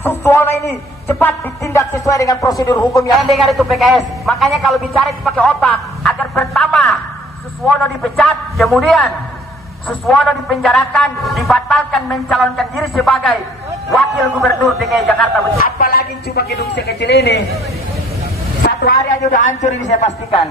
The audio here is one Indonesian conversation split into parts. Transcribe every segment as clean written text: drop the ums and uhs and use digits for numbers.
Suswono ini cepat ditindak sesuai dengan prosedur hukum yang dengar itu PKS. Makanya kalau bicara itu pakai otak, agar pertama Suswono dipecat, kemudian Suswono dipenjarakan, dibatalkan mencalonkan diri sebagai wakil gubernur DKI Jakarta. Apalagi cuma gedung sekecil ini, satu hari aja udah hancur ini saya pastikan.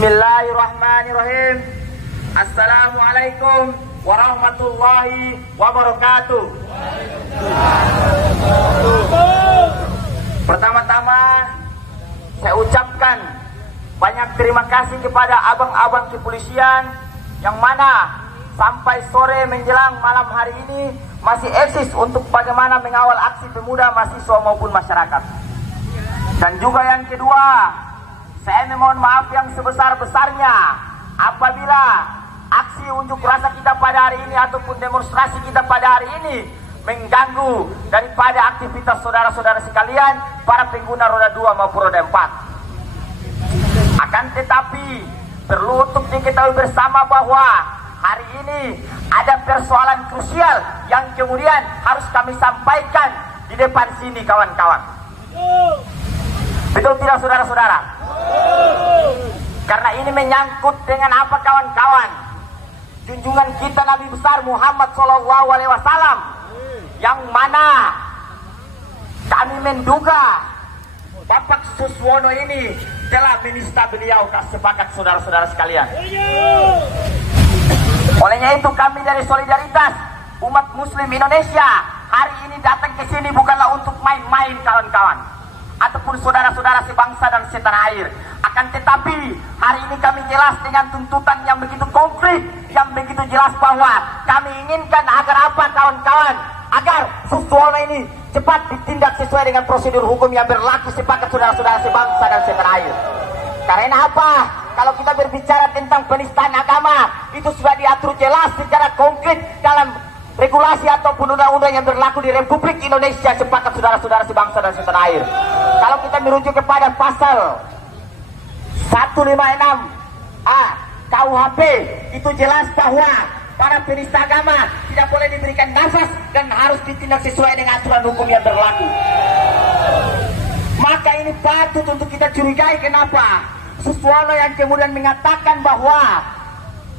Bismillahirrahmanirrahim. Assalamualaikum warahmatullahi wabarakatuh. Pertama-tama saya ucapkan banyak terima kasih kepada abang-abang kepolisian yang mana sampai sore menjelang malam hari ini masih eksis untuk bagaimana mengawal aksi pemuda, mahasiswa maupun masyarakat. Dan juga yang kedua, saya memohon maaf yang sebesar-besarnya apabila aksi unjuk rasa kita pada hari ini ataupun demonstrasi kita pada hari ini mengganggu daripada aktivitas saudara-saudara sekalian, para pengguna roda 2 maupun roda 4. Akan tetapi perlu untuk diketahui bersama bahwa hari ini ada persoalan krusial yang kemudian harus kami sampaikan di depan sini, kawan-kawan. Betul tidak saudara-saudara? Karena ini menyangkut dengan apa, kawan-kawan? Junjungan kita Nabi besar Muhammad SAW, yang mana kami menduga Bapak Suswono ini telah menista beliau, sepakat saudara-saudara sekalian. Olehnya itu kami dari Solidaritas Umat Muslim Indonesia hari ini datang ke sini bukanlah untuk main-main, kawan-kawan, ataupun saudara-saudara sebangsa dan setanah air. Akan tetapi hari ini kami jelas dengan tuntutan yang begitu konkret, yang begitu jelas bahwa kami inginkan agar apa, kawan-kawan? Agar Suswono ini cepat ditindak sesuai dengan prosedur hukum yang berlaku, sepakat saudara-saudara sebangsa dan setanah air. Karena apa? Kalau kita berbicara tentang penistaan agama, itu sudah diatur jelas secara konkret dalam regulasi ataupun undang-undang yang berlaku di Republik Indonesia, sepakat saudara-saudara sebangsa dan setanah air. Kalau kita merujuk kepada pasal 156A KUHP, itu jelas bahwa para penista agama tidak boleh diberikan nafas dan harus ditindak sesuai dengan aturan hukum yang berlaku. Maka ini patut untuk kita curigai. Kenapa Suswono yang kemudian mengatakan bahwa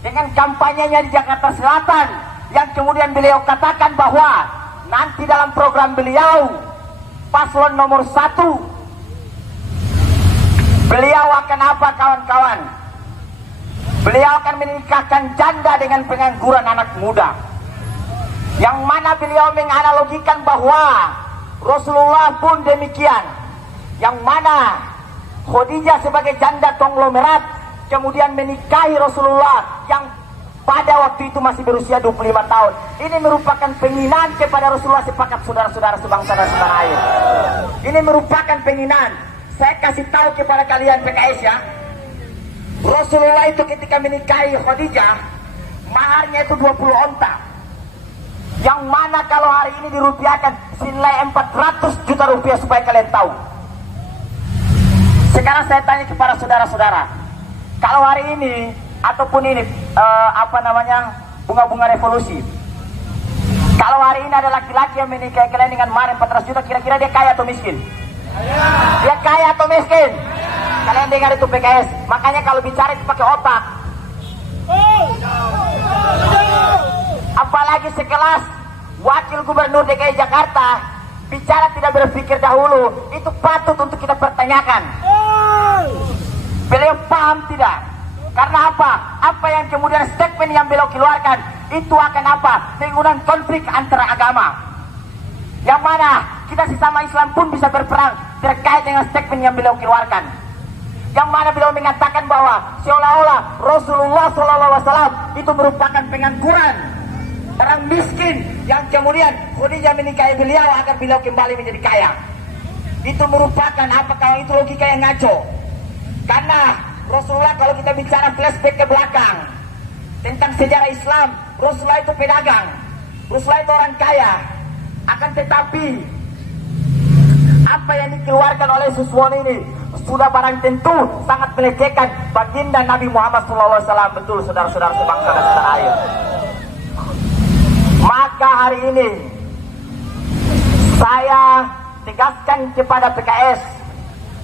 dengan kampanyenya di Jakarta Selatan, yang kemudian beliau katakan bahwa nanti dalam program beliau paslon nomor 1, beliau akan apa, kawan-kawan? Beliau akan menikahkan janda dengan pengangguran anak muda, yang mana beliau menganalogikan bahwa Rasulullah pun demikian, yang mana Khadijah sebagai janda konglomerat kemudian menikahi Rasulullah yang pada waktu itu masih berusia 25 tahun. Ini merupakan penghinaan kepada Rasulullah, sepakat saudara-saudara sebangsa dan setanah air. Ini merupakan penghinaan. Saya kasih tahu kepada kalian PKS ya, Rasulullah itu ketika menikahi Khadijah, maharnya itu 20 onta, yang mana kalau hari ini dirupiahkan senilai 400 juta rupiah. Supaya kalian tahu, Sekarang saya tanya kepada saudara-saudara, kalau hari ini ataupun ini bunga-bunga revolusi, kalau hari ini ada laki-laki yang menikahi kalian dengan mahar 400 juta, kira-kira dia kaya atau miskin? Dia kaya atau miskin? Kalian dengar itu PKS. Makanya kalau bicara itu pakai otak. Apalagi sekelas Wakil Gubernur DKI Jakarta bicara tidak berpikir dahulu, itu patut untuk kita pertanyakan. Beliau paham tidak? Karena apa? Apa yang kemudian statement yang beliau keluarkan itu akan apa? Mengundang konflik antara agama. Yang mana kita sesama Islam pun bisa berperang terkait dengan statement yang beliau keluarkan. Yang mana beliau mengatakan bahwa seolah-olah Rasulullah SAW itu merupakan pengangguran, orang miskin yang kemudian Khadijah menikahi beliau agar beliau kembali menjadi kaya. Itu merupakan apa? Kalau itu logika yang ngaco. Karena Rasulullah, kalau kita bicara flashback ke belakang tentang sejarah Islam, Rasulullah itu pedagang, Rasulullah itu orang kaya. Akan tetapi apa yang dikeluarkan oleh Suswono ini sudah barang tentu sangat melecehkan baginda Nabi Muhammad SAW. Betul saudara-saudara sebangsa dan setanah air. Maka hari ini saya tegaskan kepada PKS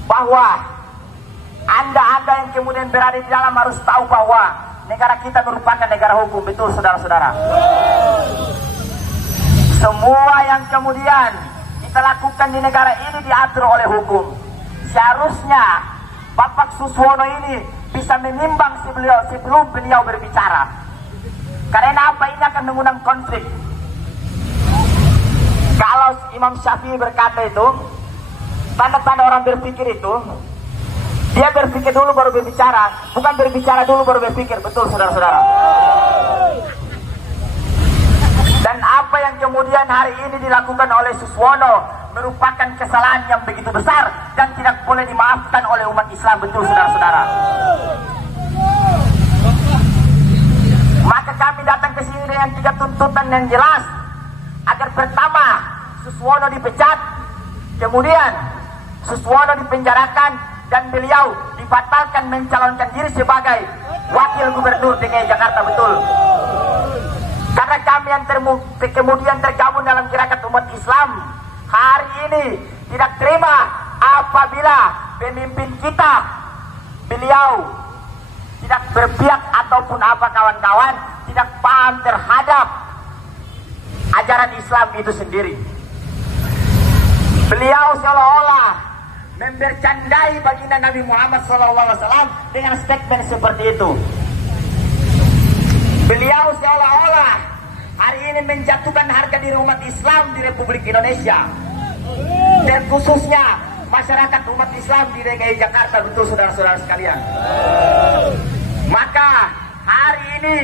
bahwa Anda yang kemudian berada di dalam harus tahu bahwa negara kita merupakan negara hukum. Betul saudara-saudara. Semua yang kemudian kita lakukan di negara ini diatur oleh hukum. Seharusnya Bapak Suswono ini bisa menimbang sebelum beliau berbicara. Karena apa? Ini akan mengundang konflik. Kalau Imam Syafi'i berkata itu, tanda-tanda orang berpikir itu, dia berpikir dulu baru berbicara, bukan berbicara dulu baru berpikir. Betul saudara-saudara. Dan apa yang kemudian hari ini dilakukan oleh Suswono merupakan kesalahan yang begitu besar dan tidak boleh dimaafkan oleh umat Islam. Betul saudara-saudara. Maka kami datang ke sini dengan 3 tuntutan yang jelas. Agar pertama, Suswono dipecat, kemudian Suswono dipenjarakan, dan beliau dibatalkan mencalonkan diri sebagai Wakil Gubernur DKI Jakarta. Betul. Karena kami yang kemudian tergabung dalam gerakan umat Islam hari ini tidak terima apabila pemimpin kita, beliau tidak berpihak ataupun apa kawan-kawan, tidak paham terhadap ajaran Islam itu sendiri. Beliau seolah-olah membercandai baginda Nabi Muhammad SAW dengan statement seperti itu. Beliau seolah-olah hari ini menjatuhkan harga diri umat Islam di Republik Indonesia, dan khususnya masyarakat umat Islam di DKI Jakarta. Betul saudara-saudara sekalian. Maka hari ini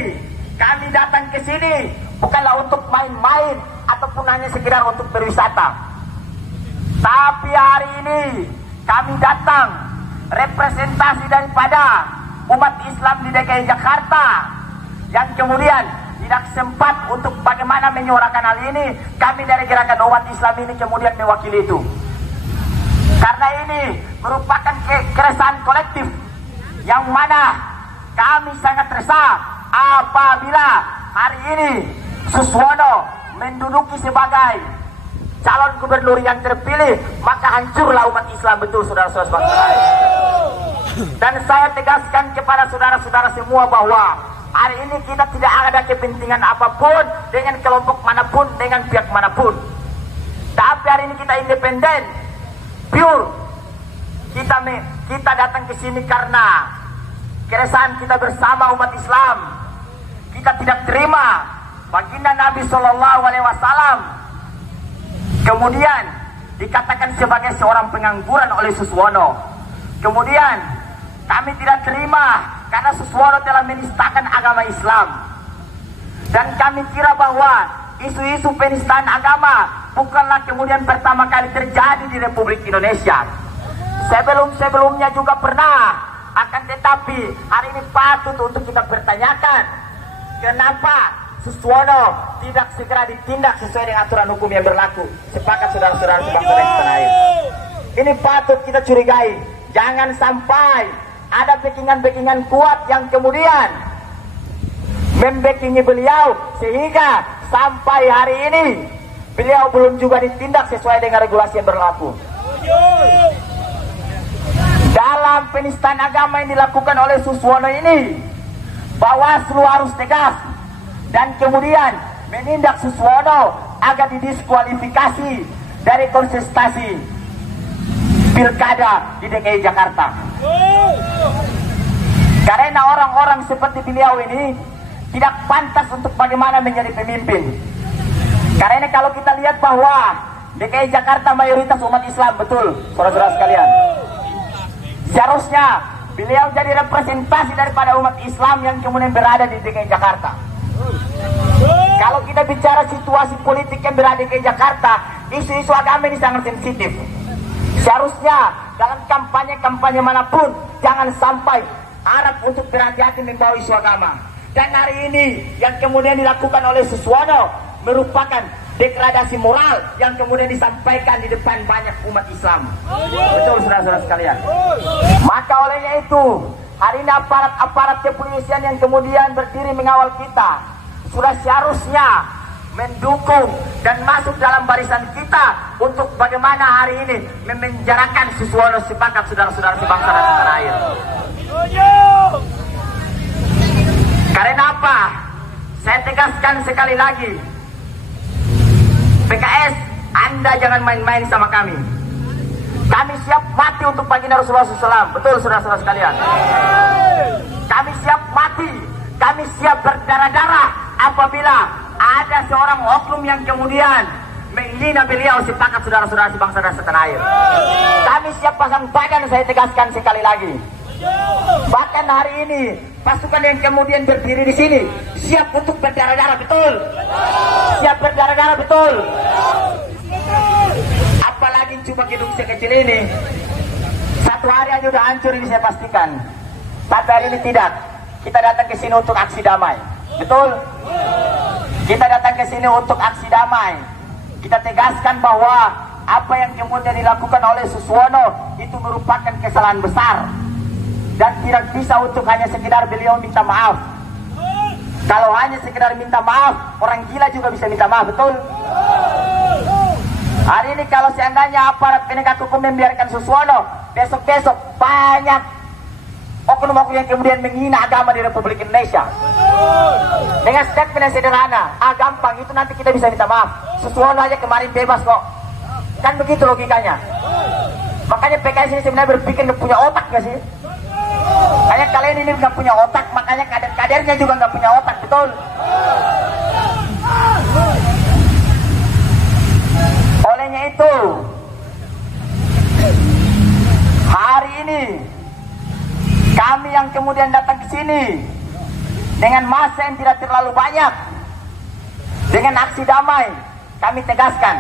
kami datang ke sini bukanlah untuk main-main ataupun hanya sekedar untuk berwisata, tapi hari ini kami datang representasi daripada umat Islam di DKI Jakarta yang kemudian tidak sempat untuk bagaimana menyuarakan hal ini. Kami dari gerakan umat Islam ini kemudian mewakili itu, karena ini merupakan keresahan kolektif yang mana kami sangat resah apabila hari ini Suswono menduduki sebagai calon gubernur yang terpilih, maka hancurlah umat Islam. Betul saudara-saudara sebangsa. Dan saya tegaskan kepada saudara-saudara semua bahwa hari ini kita tidak ada kepentingan apapun dengan kelompok manapun, dengan pihak manapun. Tapi hari ini kita independen, pure. Kita datang ke sini karena keresahan kita bersama umat Islam. Kita tidak terima baginda Nabi SAW kemudian dikatakan sebagai seorang pengangguran oleh Suswono. Kemudian kami tidak terima karena Suswono telah menistakan agama Islam. Dan kami kira bahwa isu-isu penistaan agama bukanlah kemudian pertama kali terjadi di Republik Indonesia. Sebelum-sebelumnya juga pernah. Akan tetapi hari ini patut untuk kita pertanyakan, kenapa Suswono tidak segera ditindak sesuai dengan aturan hukum yang berlaku. Sepakat saudara-saudara sebangsa dan setanah air. Ini patut kita curigai. jangan sampai ada backingan-backingan kuat yang kemudian membackingi beliau sehingga sampai hari ini beliau belum juga ditindak sesuai dengan regulasi yang berlaku. Dalam penistaan agama yang dilakukan oleh Suswono ini, Bawaslu harus tegas dan kemudian menindak Suswono agar didiskualifikasi dari kontestasi pilkada di DKI Jakarta. Karena orang-orang seperti beliau ini tidak pantas untuk bagaimana menjadi pemimpin. Karena kalau kita lihat bahwa DKI Jakarta mayoritas umat Islam, betul saudara-saudara sekalian. Seharusnya beliau jadi representasi daripada umat Islam yang kemudian berada di DKI Jakarta. Kalau kita bicara situasi politik yang berada di DKI Jakarta, isu-isu agama ini sangat sensitif. Seharusnya dalam kampanye-kampanye manapun jangan sampai Arab untuk berhati-hati membawa isu agama. Dan hari ini yang kemudian dilakukan oleh Suswono merupakan degradasi moral yang kemudian disampaikan di depan banyak umat Islam. Betul saudara-saudara sekalian. Maka olehnya itu hari ini aparat-aparat kepolisian yang kemudian berdiri mengawal kita sudah seharusnya mendukung dan masuk dalam barisan kita untuk bagaimana hari ini memenjarakan Suswono. Sepakat saudara-saudara sebangsa dan setanah air. Karena apa? Saya tegaskan sekali lagi, PKS, Anda jangan main-main sama kami. Kami siap mati untuk baginda Rasulullah SAW. Betul saudara-saudara sekalian. Kami siap mati, kami siap berdarah-darah apabila ada seorang oknum yang kemudian menghina beliau. Sepakat saudara-saudara sebangsa dan setanah air. Kami siap pasang badan, saya tegaskan sekali lagi. Bahkan hari ini pasukan yang kemudian berdiri di sini siap untuk berdarah-darah, betul? Siap berdarah-darah, betul? Apalagi cuma gedung sekecil ini, satu hari aja udah hancur ini saya pastikan. Tapi hari ini tidak. Kita datang ke sini untuk aksi damai, betul? Kita datang ke sini untuk aksi damai. Kita tegaskan bahwa apa yang kemudian dilakukan oleh Suswono itu merupakan kesalahan besar. Dan tidak bisa untuk hanya sekedar beliau minta maaf. Kalau hanya sekedar minta maaf, orang gila juga bisa minta maaf, betul? Hari ini kalau seandainya aparat penegak hukum membiarkan Suswono, besok-besok banyak oknum-oknum yang kemudian menghina agama di Republik Indonesia. Dengan statement yang sederhana, gampang, itu nanti kita bisa minta maaf. Suswono aja kemarin bebas kok. Kan begitu logikanya. Makanya PKS ini sebenarnya berpikir nggak punya otak gak sih? Makanya kalian ini nggak punya otak, makanya kader-kadernya juga nggak punya otak, betul? Olehnya itu, hari ini kami yang kemudian datang ke sini dengan massa yang tidak terlalu banyak, dengan aksi damai, kami tegaskan,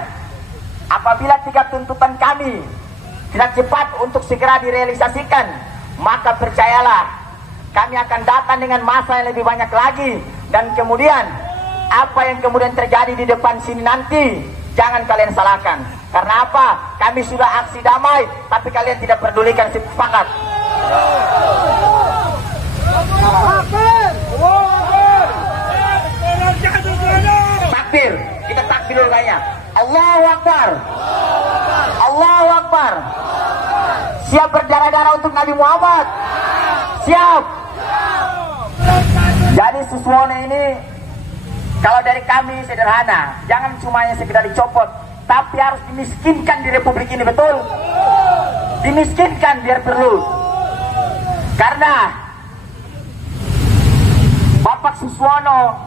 apabila 3 tuntutan kami tidak cepat untuk segera direalisasikan, maka percayalah kami akan datang dengan massa yang lebih banyak lagi. Dan kemudian apa yang kemudian terjadi di depan sini nanti jangan kalian salahkan. Karena apa? Kami sudah aksi damai, tapi kalian tidak pedulikan. Sepakat? Takbir. Kita takbir dulu kayaknya. Allahu Akbar. Allahu Akbar. Siap berdarah-darah untuk Nabi Muhammad? Siap. Jadi Suswono ini kalau dari kami sederhana, jangan cuma hanya sekedar dicopot, tapi harus dimiskinkan di Republik ini, betul? Dimiskinkan biar perlu. Karena Bapak Suswono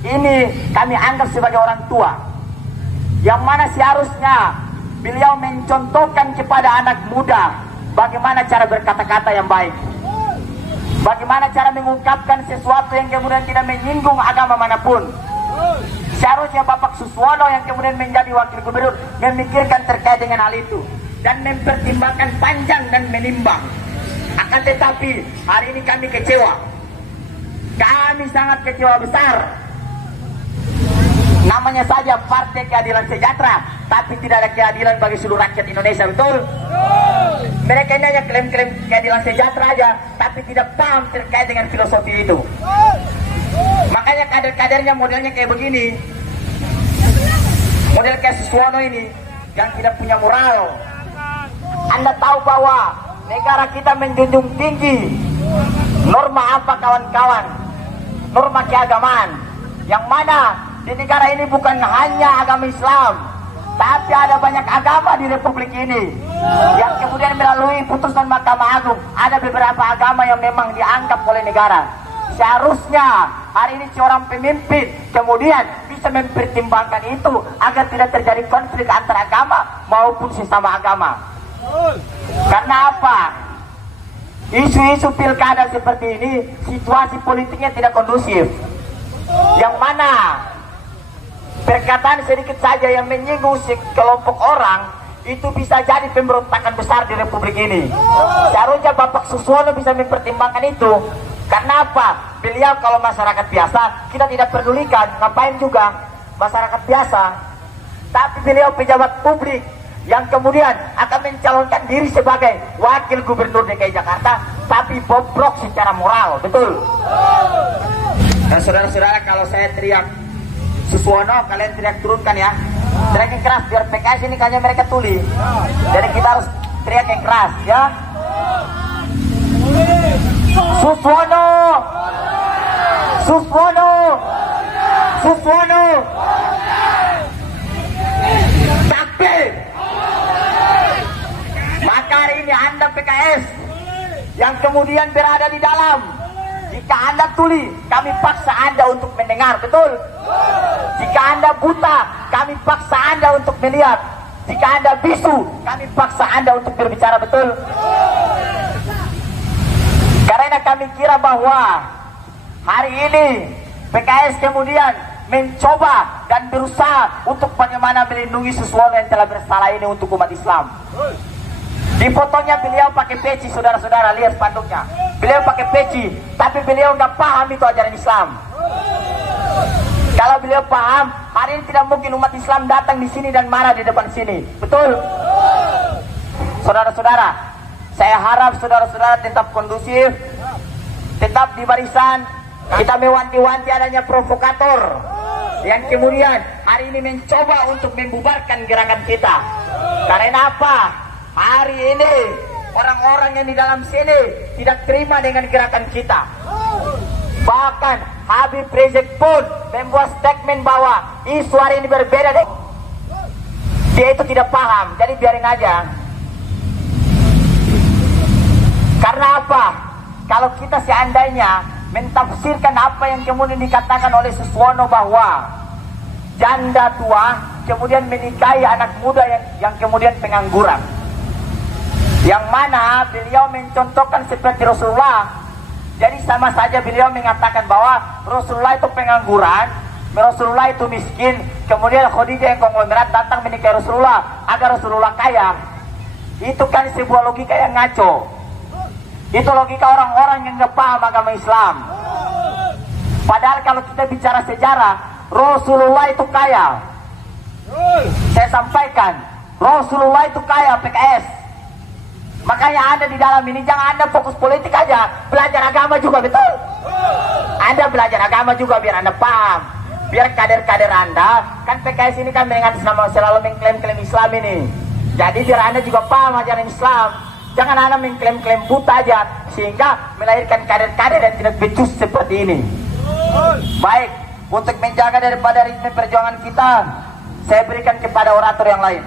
ini kami anggap sebagai orang tua, yang mana seharusnya beliau mencontohkan kepada anak muda bagaimana cara berkata-kata yang baik, bagaimana cara mengungkapkan sesuatu yang kemudian tidak menyinggung agama manapun. Seharusnya Bapak Suswono yang kemudian menjadi wakil gubernur memikirkan terkait dengan hal itu dan mempertimbangkan panjang dan menimbang. Akan tetapi hari ini kami kecewa, kami sangat kecewa besar. Namanya saja Partai Keadilan Sejahtera, tapi tidak ada keadilan bagi seluruh rakyat Indonesia, betul? Mereka ini hanya klaim-klaim keadilan sejahtera aja, tapi tidak paham terkait dengan filosofi itu. Makanya kader-kadernya modelnya kayak begini. Model kayak Suswono ini yang tidak punya moral. Anda tahu bahwa negara kita menjunjung tinggi norma apa kawan-kawan? Norma keagamaan. Yang mana di negara ini bukan hanya agama Islam, tapi ada banyak agama di Republik ini. Yang kemudian melalui putusan Mahkamah Agung, ada beberapa agama yang memang dianggap oleh negara. Seharusnya hari ini seorang pemimpin kemudian bisa mempertimbangkan itu agar tidak terjadi konflik antara agama maupun sesama agama. Karena apa? Isu-isu pilkada seperti ini, situasi politiknya tidak kondusif. Yang mana perkataan sedikit saja yang menyinggung sekelompok orang itu bisa jadi pemberontakan besar di Republik ini. Seharusnya Bapak Suswono bisa mempertimbangkan itu. Karena apa? Beliau kalau masyarakat biasa kita tidak pedulikan, ngapain juga masyarakat biasa. Tapi beliau pejabat publik yang kemudian akan mencalonkan diri sebagai wakil gubernur DKI Jakarta, tapi bobrok secara moral, betul? Nah saudara-saudara, kalau saya teriak Suswono, kalian teriak turunkan ya. Teriak yang keras biar PKS ini kayaknya mereka tuli. Jadi kita harus teriak yang keras ya. Suswono, Suswono, Suswono, takbir. Maka hari ini Anda PKS yang kemudian berada di dalam, jika Anda tuli, kami paksa Anda untuk mendengar, betul? Jika Anda buta, kami paksa Anda untuk melihat. Jika Anda bisu, kami paksa Anda untuk berbicara, betul? Karena kami kira bahwa hari ini PKS kemudian mencoba dan berusaha untuk bagaimana melindungi Suswono yang telah bersalah ini untuk umat Islam. Di fotonya beliau pakai peci, saudara-saudara, lihat spanduknya. Beliau pakai peci, tapi beliau nggak paham itu ajaran Islam. Kalau beliau paham, hari ini tidak mungkin umat Islam datang di sini dan marah di depan sini, betul? Saudara-saudara, saya harap saudara-saudara tetap kondusif, tetap di barisan. Kita mewanti-wanti adanya provokator yang kemudian hari ini mencoba untuk membubarkan gerakan kita. Karena apa? Hari ini orang-orang yang di dalam sini tidak terima dengan gerakan kita. Bahkan Habib Rizik pun membuat statement bahwa isu hari ini berbeda. Dia itu tidak paham, jadi biarin aja. Karena apa? Kalau kita seandainya mentafsirkan apa yang kemudian dikatakan oleh Suswono bahwa janda tua kemudian menikahi anak muda yang kemudian pengangguran, yang mana beliau mencontohkan seperti Rasulullah. Jadi sama saja beliau mengatakan bahwa Rasulullah itu pengangguran, Rasulullah itu miskin, kemudian Khadijah yang konglomerat datang menikahi Rasulullah agar Rasulullah kaya. Itu kan sebuah logika yang ngaco. Itu logika orang-orang yang nggak paham agama Islam. Padahal kalau kita bicara sejarah, Rasulullah itu kaya. Saya sampaikan, Rasulullah itu kaya, PKS. Makanya Anda di dalam ini jangan Anda fokus politik aja, belajar agama juga, betul? Anda belajar agama juga biar Anda paham. Biar kader-kader Anda, kan PKS ini kan dengan nama selalu mengklaim-klaim Islam ini. Jadi biar Anda juga paham ajaran Islam. Jangan Anda mengklaim-klaim buta aja sehingga melahirkan kader-kader yang tidak becus seperti ini. Baik, untuk menjaga daripada ritme perjuangan kita, saya berikan kepada orator yang lain.